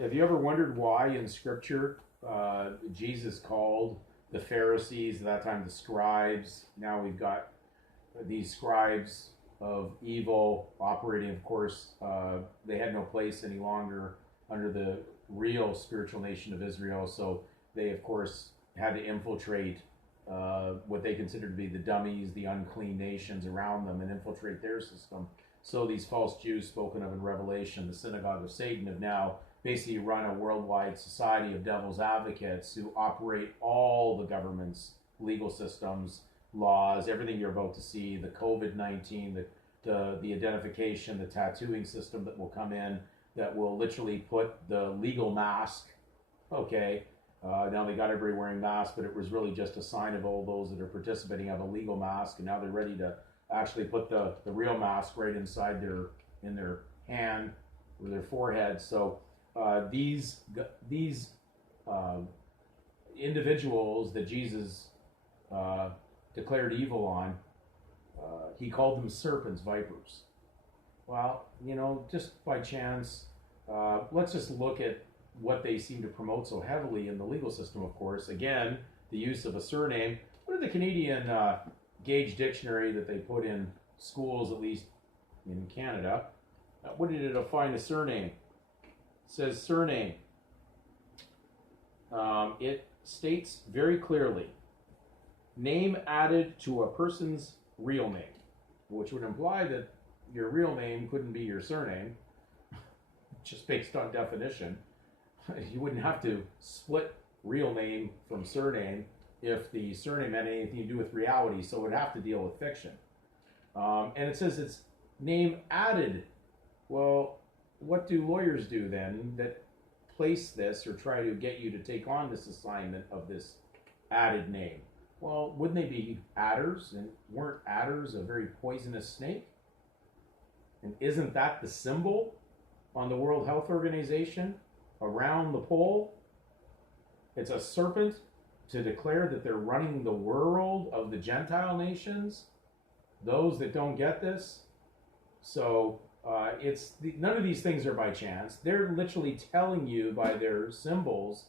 Have you ever wondered why in Scripture Jesus called the Pharisees, at that time the scribes? Now we've got these scribes of evil operating, of course. They had no place any longer under the real spiritual nation of Israel, so they, of course, had to infiltrate what they considered to be the dummies, the unclean nations around them, and infiltrate their system. So these false Jews spoken of in Revelation, the synagogue of Satan, have now basically run a worldwide society of devil's advocates who operate all the government's legal systems, laws, everything you're about to see, the COVID-19, the identification, the tattooing system that will come in, that will literally put the legal mask, okay, now they got everybody wearing masks, but it was really just a sign of all those that are participating have a legal mask, and now they're ready to actually put the real mask right inside in their hand or their forehead. So these uh, individuals that Jesus declared evil on, he called them serpents, vipers. Well, just by chance, let's just look at what they seem to promote so heavily in the legal system, of course. Again, the use of a surname. What did the Canadian Gage Dictionary that they put in schools, at least in Canada, what did it define a surname? It says surname. It states very clearly, name added to a person's real name, which would imply that your real name couldn't be your surname, just based on definition. You wouldn't have to split real name from surname if the surname had anything to do with reality, so it would have to deal with fiction. And it says it's name added. Well, what do lawyers do then that place this or try to get you to take on this assignment of this added name? Well, wouldn't they be adders? And weren't adders a very poisonous snake? And isn't that the symbol on the World Health Organization around the pole? It's a serpent to declare that they're running the world of the Gentile nations, those that don't get this. So none of these things are by chance. They're literally telling you by their symbols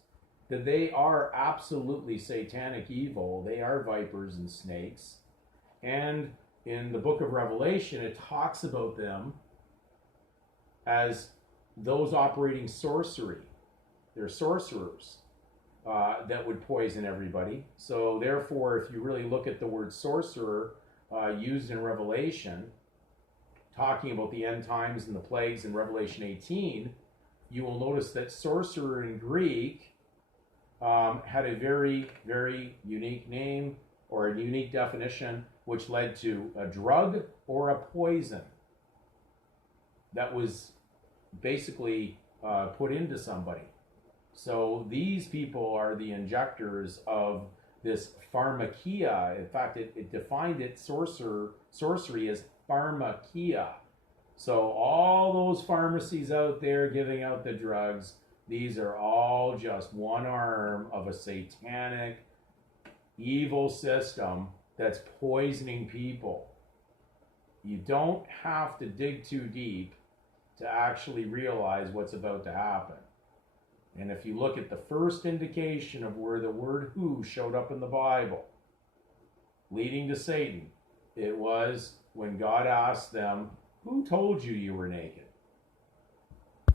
that they are absolutely satanic evil. They are vipers and snakes. And in the book of Revelation, it talks about them as those operating sorcery. They're sorcerers that would poison everybody. So therefore, if you really look at the word sorcerer used in Revelation, talking about the end times and the plagues in Revelation 18, you will notice that sorcerer in Greek had a very, very unique name or a unique definition, which led to a drug or a poison that was basically put into somebody. So these people are the injectors of this pharmachia. In fact, it defined it sorcery as pharmachia. So all those pharmacies out there giving out the drugs, these are all just one arm of a satanic, evil system that's poisoning people. You don't have to dig too deep to actually realize what's about to happen. And if you look at the first indication of where the word who showed up in the Bible, leading to Satan, it was when God asked them, who told you you were naked?